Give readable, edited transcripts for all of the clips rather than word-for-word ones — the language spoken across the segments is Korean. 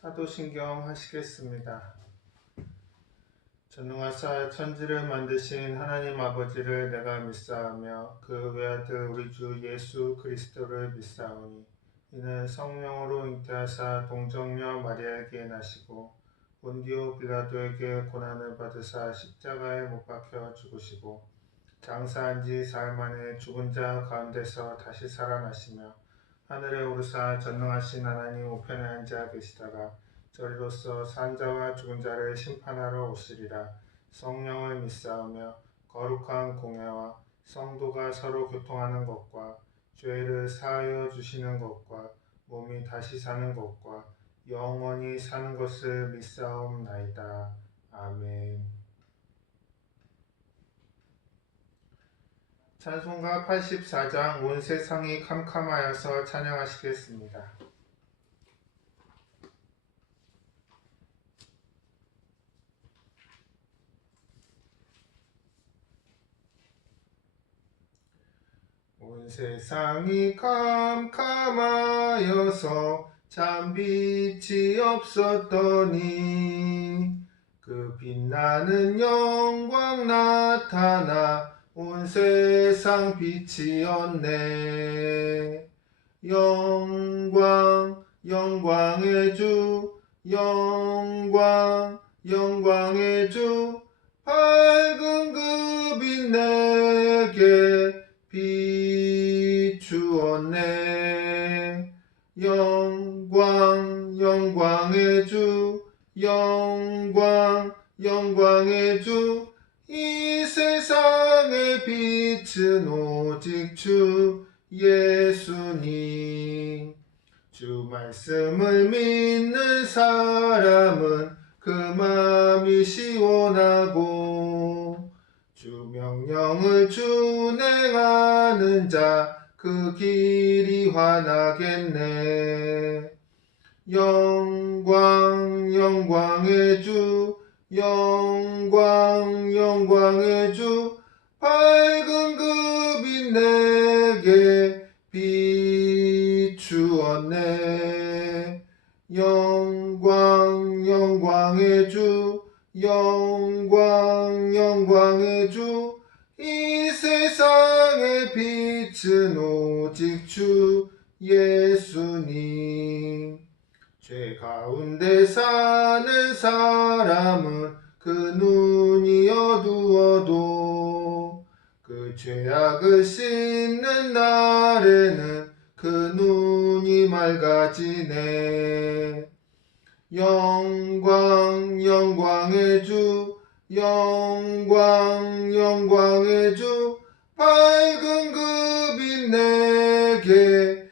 사도신경 하시겠습니다. 전능하사 천지를 만드신 하나님 아버지를 내가 믿사오며 그 외아들 우리 주 예수 그리스도를 믿사오니 이는 성령으로 잉태하사 동정녀 마리아에게 나시고 본디오 빌라도에게 고난을 받으사 십자가에 못 박혀 죽으시고 장사한 지 사흘 만에 죽은 자 가운데서 다시 살아나시며 하늘에 오르사 전능하신 하나님 우편에 앉아 계시다가 저리로서 산 자와 죽은 자를 심판하러 오시리라. 성령을 믿사오며 거룩한 공회와 성도가 서로 교통하는 것과 죄를 사하여 주시는 것과 몸이 다시 사는 것과 영원히 사는 것을 믿사옵나이다. 아멘. 찬송가 84장 온 세상이 캄캄하여서 찬양하시겠습니다. 온 세상이 캄캄하여서 참 빛이 없었더니 그 빛나는 영광 나타나 온 세상 빛이었네. 영광 영광의 주 영광 영광의 주 밝은 그 빛 내게 비추었네. 영광 영광의 주 영광 영광의 주 이 세상의 빛은 오직 주 예수님. 주 말씀을 믿는 사람은 그 마음이 시원하고 주 명령을 준행하는 자 그 길이 환하겠네. 영광 영광의 주 영광 영광의 주 밝은 그 빛 내게 비추었네. 영광 영광의 주 영광 영광의 주 이 세상의 빛은 오직 주 예수님. 죄 가운데 사는 사람은 그 눈이 어두워도 그 죄악을 씻는 날에는 그 눈이 맑아지네. 영광 영광의 주 영광 영광의 주 밝은 그 빛 내게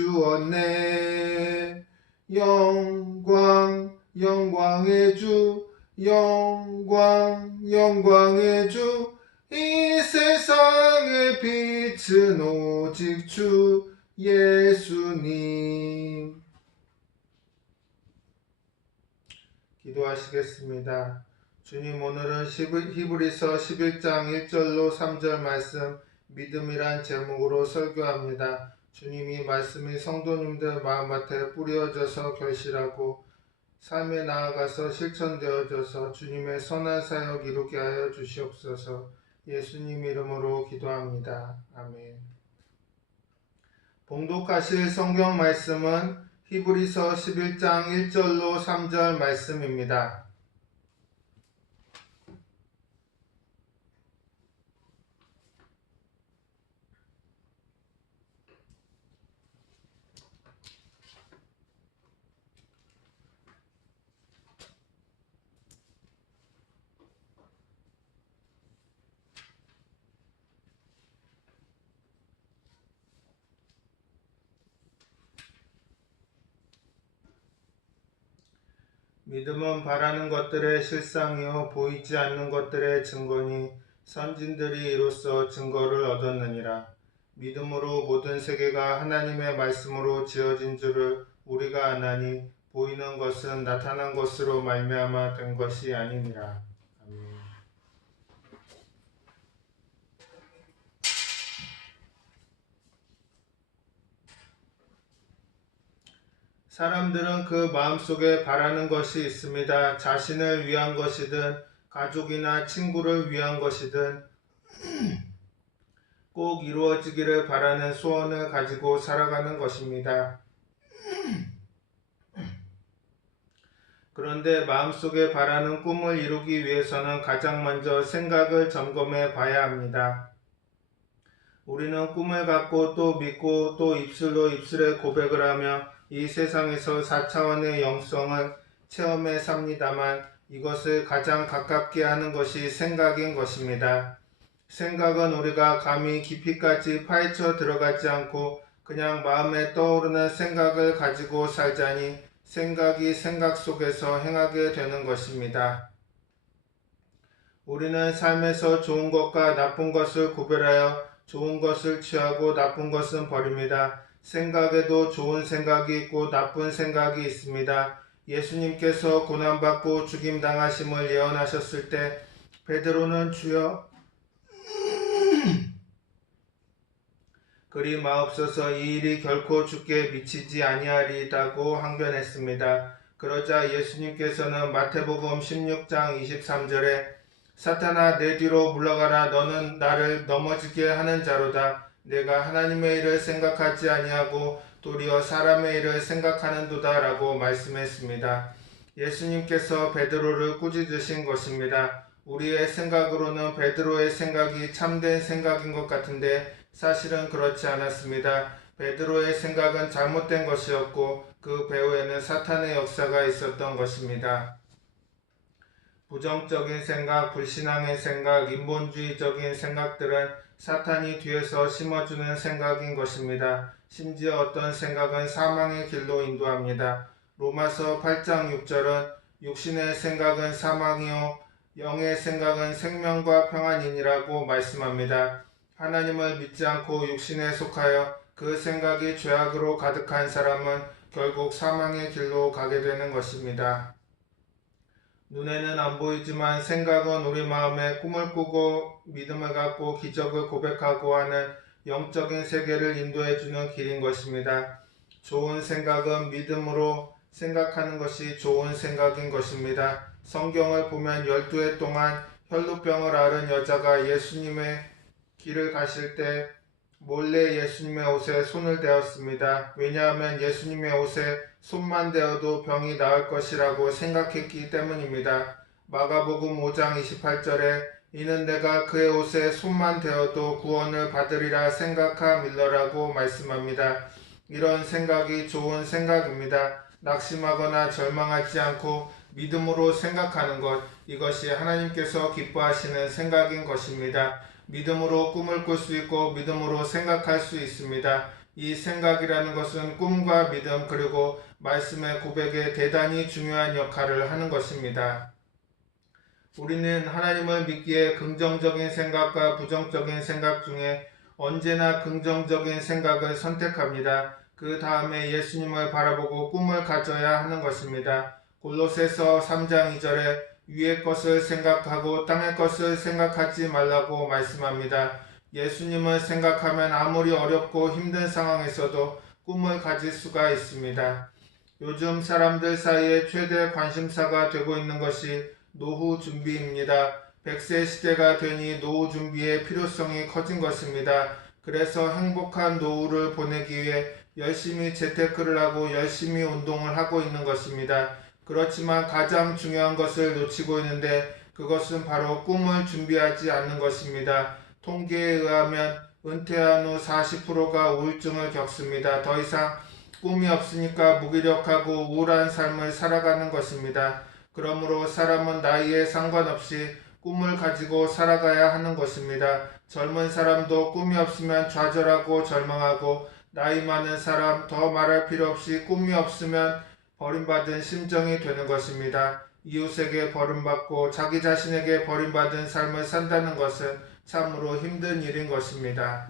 비추었네. 영광 영광의 주 영광 영광의 주 이 세상의 빛은 오직 주 예수님. 기도하시겠습니다. 주님, 오늘은 히브리서 11장 1절로 3절 말씀 믿음이란 제목으로 설교합니다. 주님이 말씀이 성도님들 마음밭에 뿌려져서 결실하고 삶에 나아가서 실천되어져서 주님의 선한 사역 이루게 하여 주시옵소서. 예수님 이름으로 기도합니다. 아멘. 봉독하실 성경 말씀은 히브리서 11장 1절로 3절 말씀입니다. 믿음은 바라는 것들의 실상이요 보이지 않는 것들의 증거니 선진들이 이로써 증거를 얻었느니라. 믿음으로 모든 세계가 하나님의 말씀으로 지어진 줄을 우리가 아나니 보이는 것은 나타난 것으로 말미암아 된 것이 아니니라. 아멘. 사람들은 그 마음속에 바라는 것이 있습니다. 자신을 위한 것이든 가족이나 친구를 위한 것이든 꼭 이루어지기를 바라는 소원을 가지고 살아가는 것입니다. 그런데 마음속에 바라는 꿈을 이루기 위해서는 가장 먼저 생각을 점검해 봐야 합니다. 우리는 꿈을 갖고 또 믿고 또 입술로 입술에 고백을 하며 이 세상에서 4차원의 영성을 체험해 삽니다만 이것을 가장 가깝게 하는 것이 생각인 것입니다. 생각은 우리가 감히 깊이까지 파헤쳐 들어가지 않고 그냥 마음에 떠오르는 생각을 가지고 살자니 생각이 생각 속에서 행하게 되는 것입니다. 우리는 삶에서 좋은 것과 나쁜 것을 구별하여 좋은 것을 취하고 나쁜 것은 버립니다. 생각에도 좋은 생각이 있고 나쁜 생각이 있습니다. 예수님께서 고난받고 죽임당하심을 예언하셨을 때 베드로는 주여 그리 마옵소서 이 일이 결코 주께 미치지 아니하리이다고 항변했습니다. 그러자 예수님께서는 마태복음 16장 23절에 사탄아 내 뒤로 물러가라 너는 나를 넘어지게 하는 자로다. 내가 하나님의 일을 생각하지 아니하고 도리어 사람의 일을 생각하는도다 라고 말씀했습니다. 예수님께서 베드로를 꾸짖으신 것입니다. 우리의 생각으로는 베드로의 생각이 참된 생각인 것 같은데 사실은 그렇지 않았습니다. 베드로의 생각은 잘못된 것이었고 그 배후에는 사탄의 역사가 있었던 것입니다. 부정적인 생각, 불신앙의 생각, 인본주의적인 생각들은 사탄이 뒤에서 심어주는 생각인 것입니다. 심지어 어떤 생각은 사망의 길로 인도합니다. 로마서 8장 6절은 육신의 생각은 사망이요 영의 생각은 생명과 평안이니라고 말씀합니다. 하나님을 믿지 않고 육신에 속하여 그 생각이 죄악으로 가득한 사람은 결국 사망의 길로 가게 되는 것입니다. 눈에는 안 보이지만 생각은 우리 마음에 꿈을 꾸고 믿음을 갖고 기적을 고백하고 하는 영적인 세계를 인도해주는 길인 것입니다. 좋은 생각은 믿음으로 생각하는 것이 좋은 생각인 것입니다. 성경을 보면 12해 동안 혈루병을 앓은 여자가 예수님의 길을 가실 때 몰래 예수님의 옷에 손을 대었습니다. 왜냐하면 예수님의 옷에 손만 대어도 병이 나을 것이라고 생각했기 때문입니다. 마가복음 5장 28절에 이는 내가 그의 옷에 손만 대어도 구원을 받으리라 생각함일러라고 말씀합니다. 이런 생각이 좋은 생각입니다. 낙심하거나 절망하지 않고 믿음으로 생각하는 것, 이것이 하나님께서 기뻐하시는 생각인 것입니다. 믿음으로 꿈을 꿀 수 있고 믿음으로 생각할 수 있습니다. 이 생각이라는 것은 꿈과 믿음 그리고 말씀의 고백에 대단히 중요한 역할을 하는 것입니다. 우리는 하나님을 믿기에 긍정적인 생각과 부정적인 생각 중에 언제나 긍정적인 생각을 선택합니다. 그 다음에 예수님을 바라보고 꿈을 가져야 하는 것입니다. 골로새서 3장 2절에 위의 것을 생각하고 땅의 것을 생각하지 말라고 말씀합니다. 예수님을 생각하면 아무리 어렵고 힘든 상황에서도 꿈을 가질 수가 있습니다. 요즘 사람들 사이에 최대 관심사가 되고 있는 것이 노후 준비입니다. 100세 시대가 되니 노후 준비의 필요성이 커진 것입니다. 그래서 행복한 노후를 보내기 위해 열심히 재테크를 하고 열심히 운동을 하고 있는 것입니다. 그렇지만 가장 중요한 것을 놓치고 있는데 그것은 바로 꿈을 준비하지 않는 것입니다. 통계에 의하면 은퇴한 후 40%가 우울증을 겪습니다. 더 이상 꿈이 없으니까 무기력하고 우울한 삶을 살아가는 것입니다. 그러므로 사람은 나이에 상관없이 꿈을 가지고 살아가야 하는 것입니다. 젊은 사람도 꿈이 없으면 좌절하고 절망하고 나이 많은 사람 더 말할 필요 없이 꿈이 없으면 버림받은 심정이 되는 것입니다. 이웃에게 버림받고 자기 자신에게 버림받은 삶을 산다는 것은 참으로 힘든 일인 것입니다.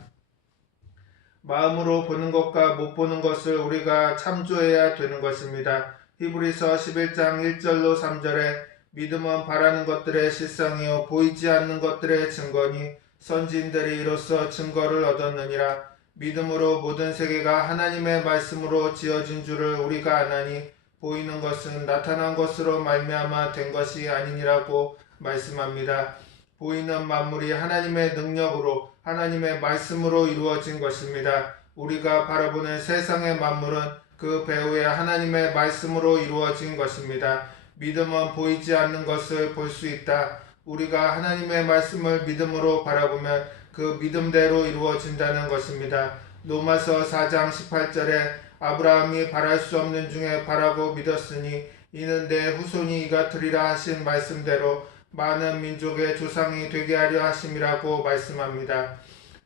마음으로 보는 것과 못 보는 것을 우리가 참조해야 되는 것입니다. 히브리서 11장 1절로 3절에 믿음은 바라는 것들의 실상이요 보이지 않는 것들의 증거니 선지인들이 이로써 증거를 얻었느니라. 믿음으로 모든 세계가 하나님의 말씀으로 지어진 줄을 우리가 아나니 보이는 것은 나타난 것으로 말미암아 된 것이 아니니라고 말씀합니다. 보이는 만물이 하나님의 능력으로 하나님의 말씀으로 이루어진 것입니다. 우리가 바라보는 세상의 만물은 그 배후에 하나님의 말씀으로 이루어진 것입니다. 믿음은 보이지 않는 것을 볼 수 있다. 우리가 하나님의 말씀을 믿음으로 바라보면 그 믿음대로 이루어진다는 것입니다. 로마서 4장 18절에 아브라함이 바랄 수 없는 중에 바라고 믿었으니 이는 내 후손이 이같으리라 하신 말씀대로 많은 민족의 조상이 되게 하려 하심이라고 말씀합니다.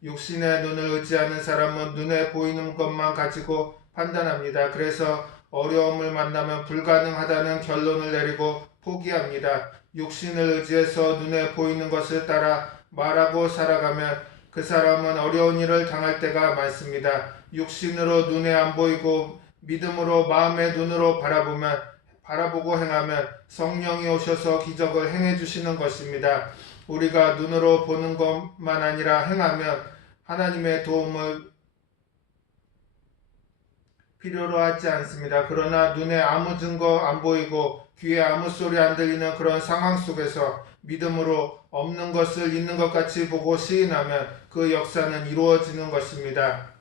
육신의 눈을 의지하는 사람은 눈에 보이는 것만 가지고 판단합니다. 그래서 어려움을 만나면 불가능하다는 결론을 내리고 포기합니다. 육신을 의지해서 눈에 보이는 것을 따라 말하고 살아가면 그 사람은 어려운 일을 당할 때가 많습니다. 육신으로 눈에 안 보이고 믿음으로 마음의 눈으로 바라보고 행하면 성령이 오셔서 기적을 행해 주시는 것입니다. 우리가 눈으로 보는 것만 아니라 행하면 하나님의 도움을 필요로 하지 않습니다. 그러나 눈에 아무 증거 안 보이고 귀에 아무 소리 안 들리는 그런 상황 속에서 믿음으로 없는 것을 있는 것 같이 보고 시인하면 그 역사는 이루어지는 것입니다.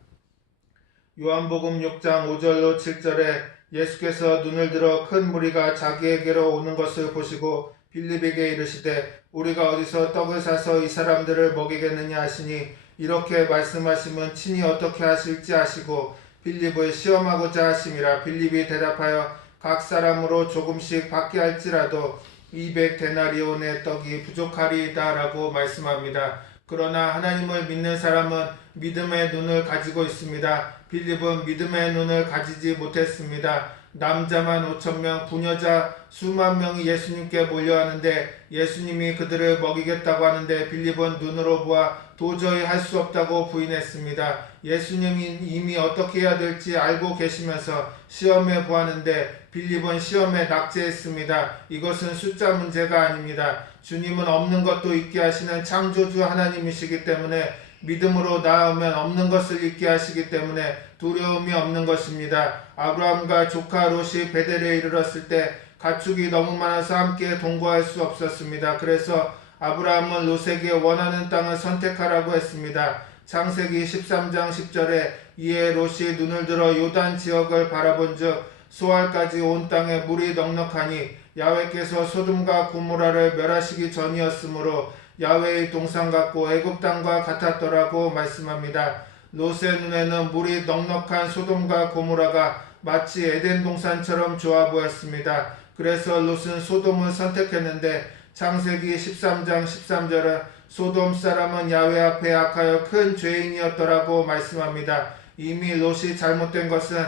요한복음 6장 5절로 7절에 예수께서 눈을 들어 큰 무리가 자기에게로 오는 것을 보시고 빌립에게 이르시되 우리가 어디서 떡을 사서 이 사람들을 먹이겠느냐 하시니 이렇게 말씀하시면 친히 어떻게 하실지 아시고 빌립을 시험하고자 하심이라. 빌립이 대답하여 각 사람으로 조금씩 받게 할지라도 200데나리온의 떡이 부족하리이다 라고 말씀합니다. 그러나 하나님을 믿는 사람은 믿음의 눈을 가지고 있습니다. 빌립은 믿음의 눈을 가지지 못했습니다. 남자만 5,000명, 부녀자 수만 명이 예수님께 몰려하는데 예수님이 그들을 먹이겠다고 하는데 빌립은 눈으로 보아 도저히 할 수 없다고 부인했습니다. 예수님이 이미 어떻게 해야 될지 알고 계시면서 시험해 보았는데 빌립은 시험에 낙제했습니다. 이것은 숫자 문제가 아닙니다. 주님은 없는 것도 있게 하시는 창조주 하나님이시기 때문에 믿음으로 나아오면 없는 것을 있게 하시기 때문에 두려움이 없는 것입니다. 아브라함과 조카 롯이 베델에 이르렀을 때 가축이 너무 많아서 함께 동거할 수 없었습니다. 그래서 아브라함은 롯에게 원하는 땅을 선택하라고 했습니다. 창세기 13장 10절에 이에 롯이 눈을 들어 요단 지역을 바라본즉 소알까지 온 땅에 물이 넉넉하니 야훼께서 소돔과 고모라를 멸하시기 전이었으므로 야훼의 동산 같고 애굽 땅과 같았더라고 말씀합니다. 롯의 눈에는 물이 넉넉한 소돔과 고모라가 마치 에덴 동산처럼 좋아 보였습니다. 그래서 롯은 소돔을 선택했는데 창세기 13장 13절은 소돔 사람은 야훼 앞에 악하여 큰 죄인이었더라고 말씀합니다. 이미 롯이 잘못된 것은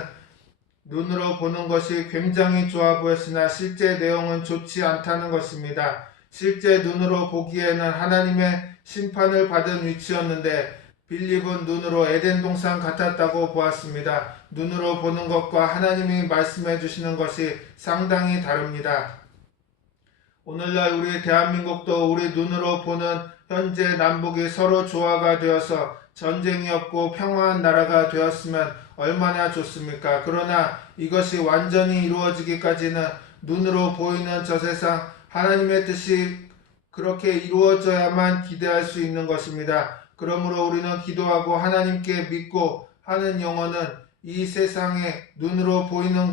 눈으로 보는 것이 굉장히 좋아 보였으나 실제 내용은 좋지 않다는 것입니다. 실제 눈으로 보기에는 하나님의 심판을 받은 위치였는데 빌립은 눈으로 에덴 동산 같았다고 보았습니다. 눈으로 보는 것과 하나님이 말씀해 주시는 것이 상당히 다릅니다. 오늘날 우리 대한민국도 우리 눈으로 보는 현재 남북이 서로 조화가 되어서 전쟁이 없고 평화한 나라가 되었으면 얼마나 좋습니까? 그러나 이것이 완전히 이루어지기까지는 눈으로 보이는 저 세상 하나님의 뜻이 그렇게 이루어져야만 기대할 수 있는 것입니다. 그러므로 우리는 기도하고 하나님께 믿고 하는 영혼은 이 세상에 눈으로 보이는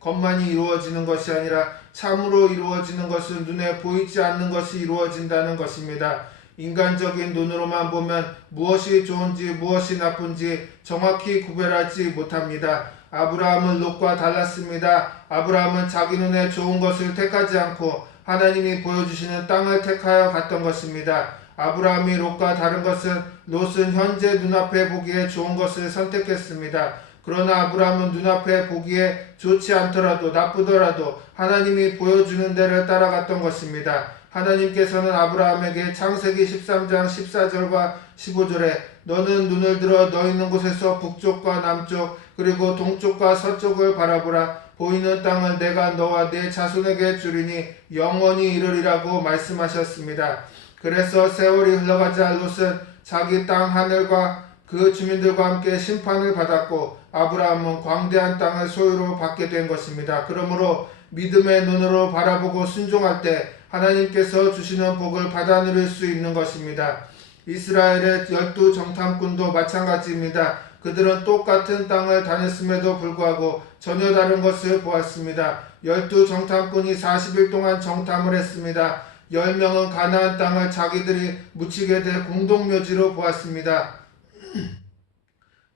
것만이 이루어지는 것이 아니라 참으로 이루어지는 것은 눈에 보이지 않는 것이 이루어진다는 것입니다. 인간적인 눈으로만 보면 무엇이 좋은지 무엇이 나쁜지 정확히 구별하지 못합니다. 아브라함은 롯과 달랐습니다. 아브라함은 자기 눈에 좋은 것을 택하지 않고 하나님이 보여주시는 땅을 택하여 갔던 것입니다. 아브라함이 롯과 다른 것은 롯은 현재 눈앞에 보기에 좋은 것을 선택했습니다. 그러나 아브라함은 눈앞에 보기에 좋지 않더라도 나쁘더라도 하나님이 보여주는 데를 따라갔던 것입니다. 하나님께서는 아브라함에게 창세기 13장 14절과 15절에 너는 눈을 들어 너 있는 곳에서 북쪽과 남쪽 그리고 동쪽과 서쪽을 바라보라. 보이는 땅을 내가 너와 네 자손에게 주리니 영원히 이르리라고 말씀하셨습니다. 그래서 세월이 흘러가자 롯은 자기 땅 하늘과 그 그 주민들과 함께 심판을 받았고 아브라함은 광대한 땅을 소유로 받게 된 것입니다. 그러므로 믿음의 눈으로 바라보고 순종할 때 하나님께서 주시는 복을 받아 누릴 수 있는 것입니다. 이스라엘의 12정탐꾼도 마찬가지입니다. 그들은 똑같은 땅을 다녔음에도 불구하고 전혀 다른 것을 보았습니다. 12정탐꾼이 40일 동안 정탐을 했습니다. 10명은 가나안 땅을 자기들이 묻히게 될 공동묘지로 보았습니다.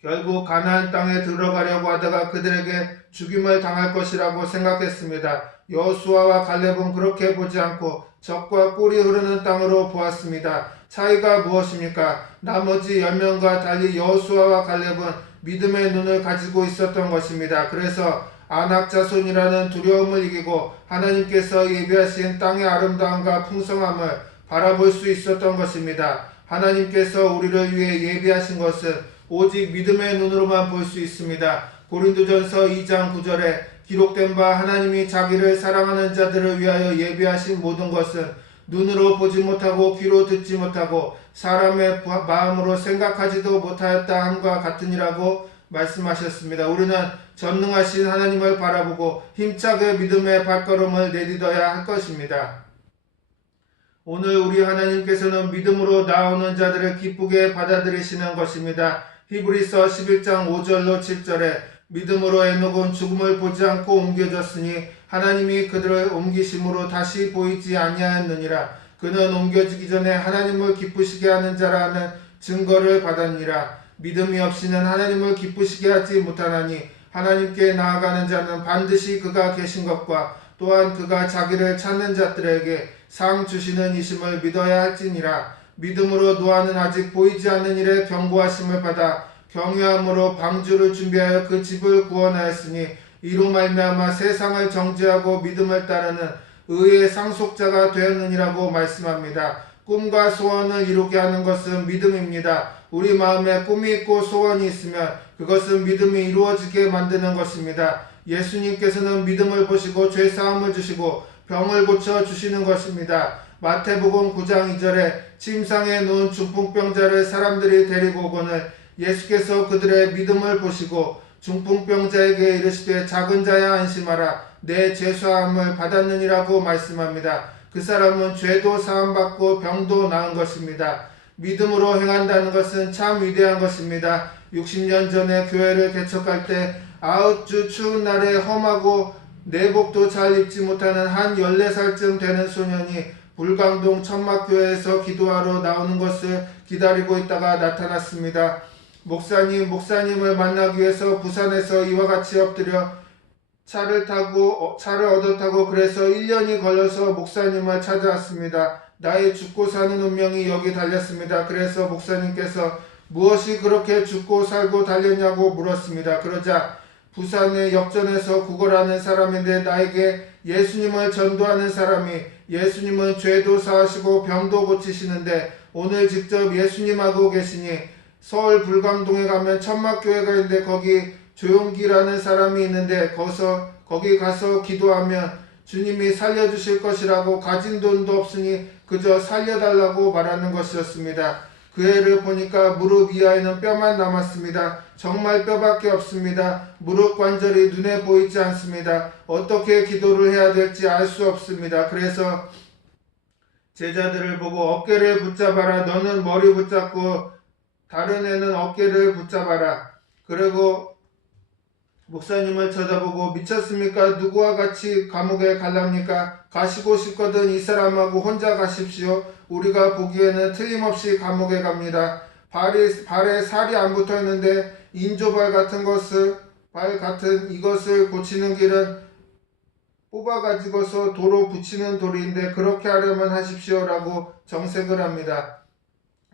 결국 가나안 땅에 들어가려고 하다가 그들에게 죽임을 당할 것이라고 생각했습니다. 여호수아와 갈렙은 그렇게 보지 않고 적과 꿀이 흐르는 땅으로 보았습니다. 차이가 무엇입니까? 나머지 10명과 달리 여호수아와 갈렙은 믿음의 눈을 가지고 있었던 것입니다. 그래서 아낙 자손이라는 두려움을 이기고 하나님께서 예비하신 땅의 아름다움과 풍성함을 바라볼 수 있었던 것입니다. 하나님께서 우리를 위해 예비하신 것은 오직 믿음의 눈으로만 볼 수 있습니다. 고린도전서 2장 9절에 기록된 바 하나님이 자기를 사랑하는 자들을 위하여 예비하신 모든 것은 눈으로 보지 못하고 귀로 듣지 못하고 사람의 마음으로 생각하지도 못하였다 함과 같으니라고 말씀하셨습니다. 우리는 전능하신 하나님을 바라보고 힘차게 믿음의 발걸음을 내딛어야 할 것입니다. 오늘 우리 하나님께서는 믿음으로 나오는 자들을 기쁘게 받아들이시는 것입니다. 히브리서 11장 5절로 7절에 믿음으로 에녹은 죽음을 보지 않고 옮겨졌으니 하나님이 그들을 옮기심으로 다시 보이지 아니하였느니라. 그는 옮겨지기 전에 하나님을 기쁘시게 하는 자라는 증거를 받았니라. 믿음이 없이는 하나님을 기쁘시게 하지 못하나니 하나님께 나아가는 자는 반드시 그가 계신 것과 또한 그가 자기를 찾는 자들에게 상 주시는 이심을 믿어야 할지니라. 믿음으로 노아는 아직 보이지 않는 일에 경고하심을 받아 경외함으로 방주를 준비하여 그 집을 구원하였으니 이로 말미암아 세상을 정죄하고 믿음을 따르는 의의 상속자가 되었느니라고 말씀합니다. 꿈과 소원을 이루게 하는 것은 믿음입니다. 우리 마음에 꿈이 있고 소원이 있으면 그것은 믿음이 이루어지게 만드는 것입니다. 예수님께서는 믿음을 보시고 죄사함을 주시고 병을 고쳐 주시는 것입니다. 마태복음 9장 2절에 침상에 누운 중풍병자를 사람들이 데리고 오거늘 예수께서 그들의 믿음을 보시고 중풍병자에게 이르시되 작은 자야 안심하라 내 죄사함을 받았느니라고 말씀합니다. 그 사람은 죄도 사함받고 병도 나은 것입니다. 믿음으로 행한다는 것은 참 위대한 것입니다. 60년 전에 교회를 개척할 때 아웃주 추운 날에 험하고 내복도 잘 입지 못하는 한 14살쯤 되는 소년이 불광동 천막교회에서 기도하러 나오는 것을 기다리고 있다가 나타났습니다. 목사님을 만나기 위해서 부산에서 이와 같이 엎드려 차를 얻어 타고 그래서 1년이 걸려서 목사님을 찾아왔습니다. 나의 죽고 사는 운명이 여기 달렸습니다. 그래서 목사님께서 무엇이 그렇게 죽고 살고 달렸냐고 물었습니다. 그러자 부산의 역전에서 구걸하는 사람인데 나에게 예수님을 전도하는 사람이 예수님은 죄도 사하시고 병도 고치시는데 오늘 직접 예수님하고 계시니 서울 불광동에 가면 천막교회가 있는데 거기 조용기라는 사람이 있는데 거기 가서 기도하면 주님이 살려주실 것이라고 가진 돈도 없으니 그저 살려달라고 말하는 것이었습니다. 그 애를 보니까 무릎 이하에는 뼈만 남았습니다. 정말 뼈밖에 없습니다. 무릎 관절이 눈에 보이지 않습니다. 어떻게 기도를 해야 될지 알 수 없습니다. 그래서 제자들을 보고 어깨를 붙잡아라. 너는 머리 붙잡고 다른 애는 어깨를 붙잡아라. 그리고 목사님을 쳐다보고 미쳤습니까? 누구와 같이 감옥에 갈랍니까? 가시고 싶거든 이 사람하고 혼자 가십시오. 우리가 보기에는 틀림없이 감옥에 갑니다. 발에 살이 안 붙어 있는데 인조발 같은 이것을 고치는 길은 뽑아 가지고서 도로 붙이는 돌인데 그렇게 하려면 하십시오라고 정색을 합니다.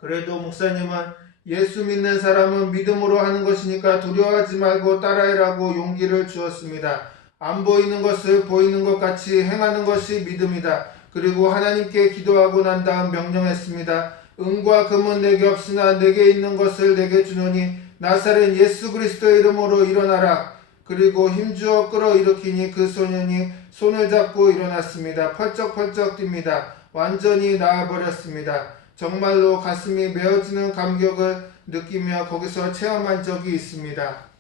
그래도 목사님은 예수 믿는 사람은 믿음으로 하는 것이니까 두려워하지 말고 따라해라고 용기를 주었습니다. 안 보이는 것을 보이는 것 같이 행하는 것이 믿음이다. 그리고 하나님께 기도하고 난 다음 명령했습니다. 은과 금은 내게 없으나 내게 있는 것을 내게 주노니 나사렛 예수 그리스도의 이름으로 일어나라. 그리고 힘주어 끌어일으키니 그 소년이 손을 잡고 일어났습니다. 펄쩍펄쩍 뜁니다. 완전히 나아버렸습니다. 정말로 가슴이 메어지는 감격을 느끼며 거기서 체험한 적이 있습니다.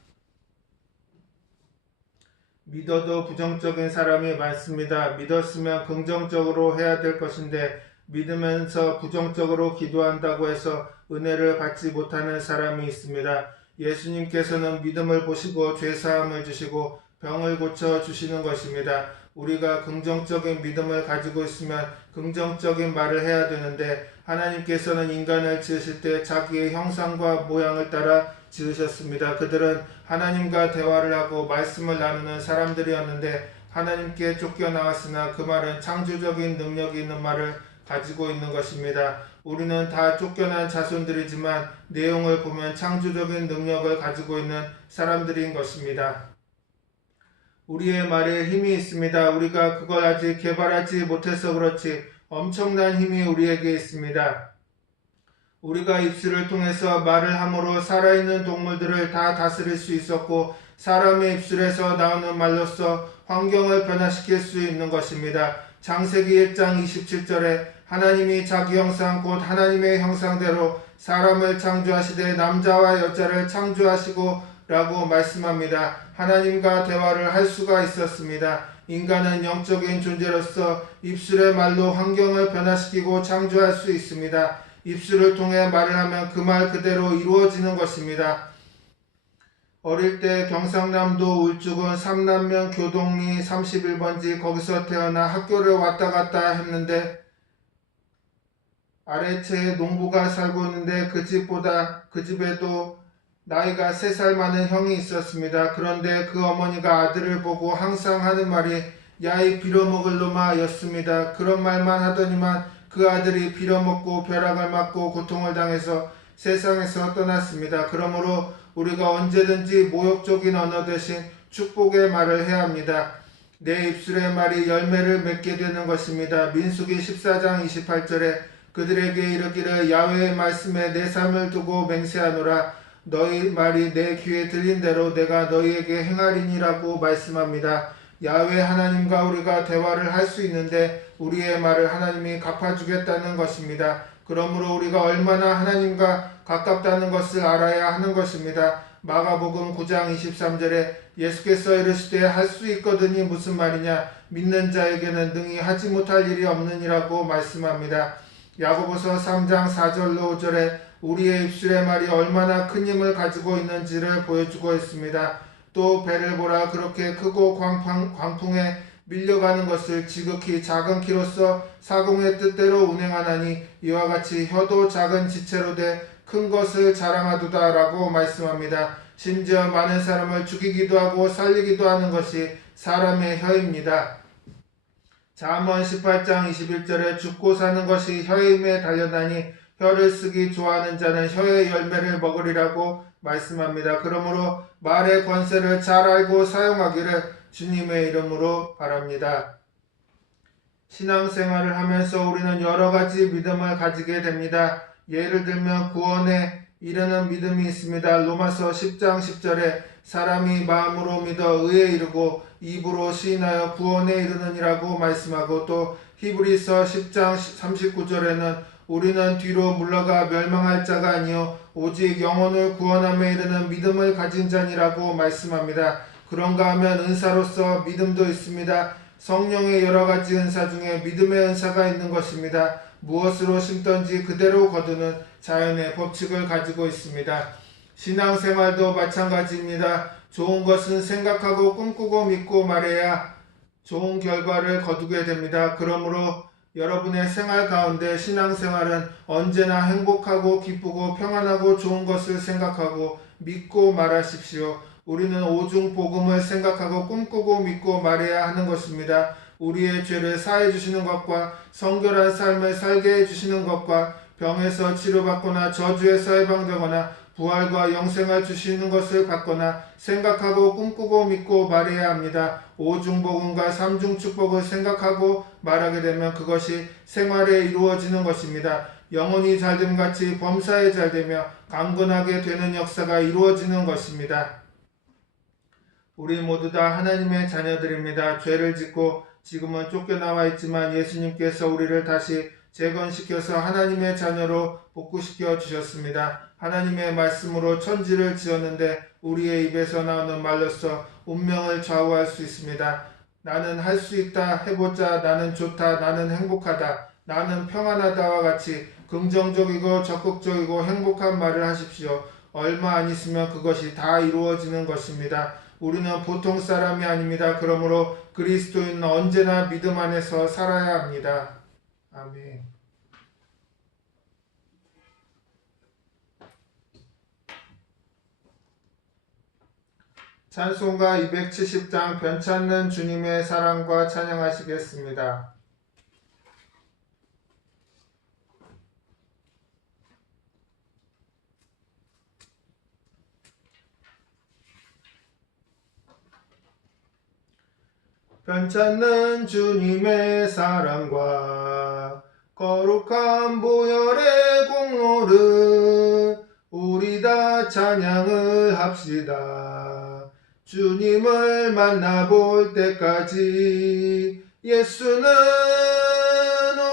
믿어도 부정적인 사람이 많습니다. 믿었으면 긍정적으로 해야 될 것인데 믿으면서 부정적으로 기도한다고 해서 은혜를 받지 못하는 사람이 있습니다. 예수님께서는 믿음을 보시고 죄사함을 주시고 병을 고쳐 주시는 것입니다. 우리가 긍정적인 믿음을 가지고 있으면 긍정적인 말을 해야 되는데 하나님께서는 인간을 지으실 때 자기의 형상과 모양을 따라 지으셨습니다. 그들은 하나님과 대화를 하고 말씀을 나누는 사람들이었는데 하나님께 쫓겨나왔으나 그 말은 창조적인 능력이 있는 말을 가지고 있는 것입니다. 우리는 다 쫓겨난 자손들이지만 내용을 보면 창조적인 능력을 가지고 있는 사람들인 것입니다. 우리의 말에 힘이 있습니다. 우리가 그걸 아직 개발하지 못해서 그렇지 엄청난 힘이 우리에게 있습니다. 우리가 입술을 통해서 말을 함으로 살아있는 동물들을 다 다스릴 수 있었고 사람의 입술에서 나오는 말로써 환경을 변화시킬 수 있는 것입니다. 창세기 1장 27절에 하나님이 자기 형상 곧 하나님의 형상대로 사람을 창조하시되 남자와 여자를 창조하시고 라고 말씀합니다. 하나님과 대화를 할 수가 있었습니다. 인간은 영적인 존재로서 입술의 말로 환경을 변화시키고 창조할 수 있습니다. 입술을 통해 말을 하면 그 말 그대로 이루어지는 것입니다. 어릴 때 경상남도 울주군 삼남면 교동리 31번지 거기서 태어나 학교를 왔다 갔다 했는데 아래채에 농부가 살고 있는데 그 집에도 나이가 3살 많은 형이 있었습니다. 그런데 그 어머니가 아들을 보고 항상 하는 말이 야 이 빌어먹을 놈아 였습니다. 그런 말만 하더니만 그 아들이 빌어먹고 벼락을 맞고 고통을 당해서 세상에서 떠났습니다. 그러므로 우리가 언제든지 모욕적인 언어 대신 축복의 말을 해야 합니다. 내 입술의 말이 열매를 맺게 되는 것입니다. 민수기 14장 28절에 그들에게 이르기를 야훼의 말씀에 내 삶을 두고 맹세하노라. 너희 말이 내 귀에 들린 대로 내가 너희에게 행하리니라고 말씀합니다. 야훼 하나님과 우리가 대화를 할 수 있는데 우리의 말을 하나님이 갚아주겠다는 것입니다. 그러므로 우리가 얼마나 하나님과 가깝다는 것을 알아야 하는 것입니다. 마가복음 9장 23절에 예수께서 이르시되 할 수 있거든이 무슨 말이냐 믿는 자에게는 능히 하지 못할 일이 없느니라고 말씀합니다. 야고보서 3장 4절로 5절에 우리의 입술의 말이 얼마나 큰 힘을 가지고 있는지를 보여주고 있습니다. 또 배를 보라 그렇게 크고 광풍에 밀려가는 것을 지극히 작은 키로서 사공의 뜻대로 운행하나니 이와 같이 혀도 작은 지체로 돼 큰 것을 자랑하도다 라고 말씀합니다. 심지어 많은 사람을 죽이기도 하고 살리기도 하는 것이 사람의 혀입니다. 잠언 18장 21절에 죽고 사는 것이 혀의 힘에 달렸나니 혀를 쓰기 좋아하는 자는 혀의 열매를 먹으리라고 말씀합니다. 그러므로 말의 권세를 잘 알고 사용하기를 주님의 이름으로 바랍니다. 신앙생활을 하면서 우리는 여러 가지 믿음을 가지게 됩니다. 예를 들면 구원에 이르는 믿음이 있습니다. 로마서 10장 10절에 사람이 마음으로 믿어 의에 이르고 입으로 시인하여 구원에 이르느니라고 말씀하고 또 히브리서 10장 39절에는 우리는 뒤로 물러가 멸망할 자가 아니요 오직 영혼을 구원함에 이르는 믿음을 가진 자니라고 말씀합니다. 그런가 하면 은사로서 믿음도 있습니다. 성령의 여러 가지 은사 중에 믿음의 은사가 있는 것입니다. 무엇으로 심든지 그대로 거두는 자연의 법칙을 가지고 있습니다. 신앙생활도 마찬가지입니다. 좋은 것은 생각하고 꿈꾸고 믿고 말해야 좋은 결과를 거두게 됩니다. 그러므로 여러분의 생활 가운데 신앙생활은 언제나 행복하고 기쁘고 평안하고 좋은 것을 생각하고 믿고 말하십시오. 우리는 오중 복음을 생각하고 꿈꾸고 믿고 말해야 하는 것입니다. 우리의 죄를 사해 주시는 것과 성결한 삶을 살게 해 주시는 것과 병에서 치료받거나 저주에서 해방되거나 부활과 영생을 주시는 것을 받거나 생각하고 꿈꾸고 믿고 말해야 합니다. 오중복음과 삼중축복을 생각하고 말하게 되면 그것이 생활에 이루어지는 것입니다. 영혼이 잘됨같이 범사에 잘되며 강건하게 되는 역사가 이루어지는 것입니다. 우리 모두 다 하나님의 자녀들입니다. 죄를 짓고 지금은 쫓겨나와 있지만 예수님께서 우리를 다시 재건시켜서 하나님의 자녀로 복구시켜 주셨습니다. 하나님의 말씀으로 천지를 지었는데 우리의 입에서 나오는 말로써 운명을 좌우할 수 있습니다. 나는 할 수 있다, 해보자, 나는 좋다, 나는 행복하다, 나는 평안하다와 같이 긍정적이고 적극적이고 행복한 말을 하십시오. 얼마 안 있으면 그것이 다 이루어지는 것입니다. 우리는 보통 사람이 아닙니다. 그러므로 그리스도인은 언제나 믿음 안에서 살아야 합니다. 아멘. 찬송가 270장 변찮는 주님의 사랑과 찬양하시겠습니다. 변찮는 주님의 사랑과 거룩한 보혈의 공로를 우리 다 찬양을 합시다. 주님을 만나볼 때까지 예수는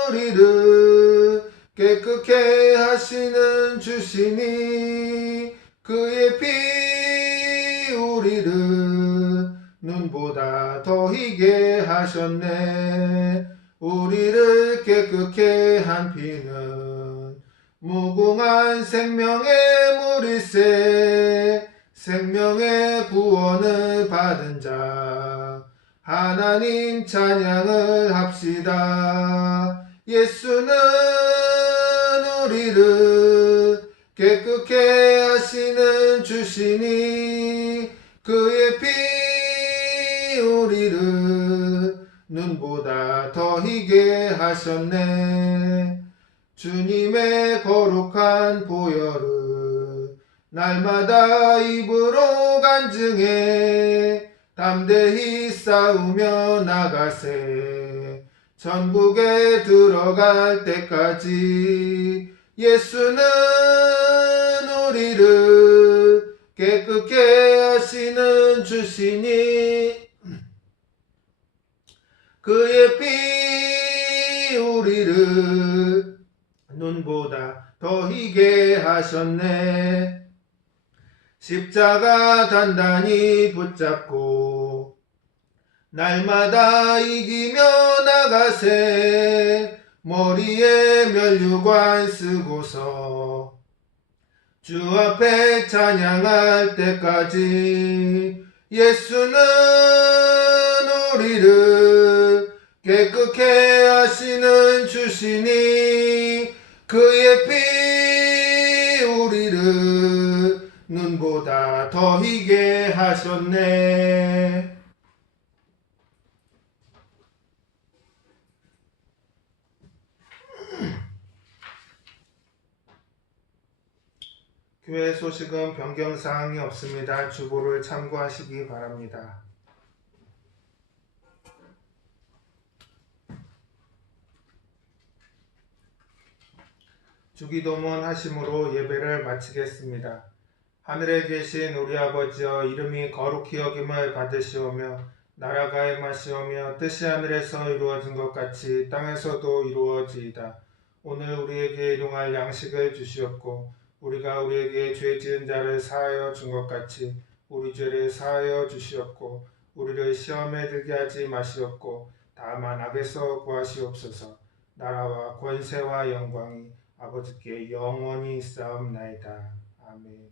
우리를 깨끗게 하시는 주시니 그의 피 우리를 눈보다 더 희게 하셨네. 우리를 깨끗게 한 피는 무궁한 생명의 물일세. 생명의 구원을 받은 자 하나님 찬양을 합시다. 예수는 우리를 깨끗게 하시는 주시니 그의 피 우리를 눈보다 더 희게 하셨네. 주님의 거룩한 보혈을 날마다 입으로 간증해 담대히 싸우며 나가세. 천국에 들어갈 때까지 예수는 우리를 깨끗게 하시는 주시니 그의 피 우리를 눈보다 더 희게 하셨네. 십자가 단단히 붙잡고 날마다 이기며 나가세. 머리에 면류관 쓰고서 주 앞에 찬양할 때까지 예수는 우리를 깨끗게 하시는 주시니 그의 피 우리를 눈보다 더 희게 하셨네. 교회 소식은 변경사항이 없습니다. 주보를 참고하시기 바랍니다. 주기도문 하심으로 예배를 마치겠습니다. 하늘에 계신 우리 아버지여, 이름이 거룩히 여김을 받으시오며 나라가 임하시오며 뜻이 하늘에서 이루어진 것 같이 땅에서도 이루어지이다. 오늘 우리에게 일용할 양식을 주시옵고 우리가 우리에게 죄 지은 자를 사하여 준 것 같이 우리 죄를 사하여 주시옵고 우리를 시험에 들게 하지 마시옵고 다만 악에서 구하시옵소서. 나라와 권세와 영광이 아버지께 영원히 있사옵나이다. 아멘.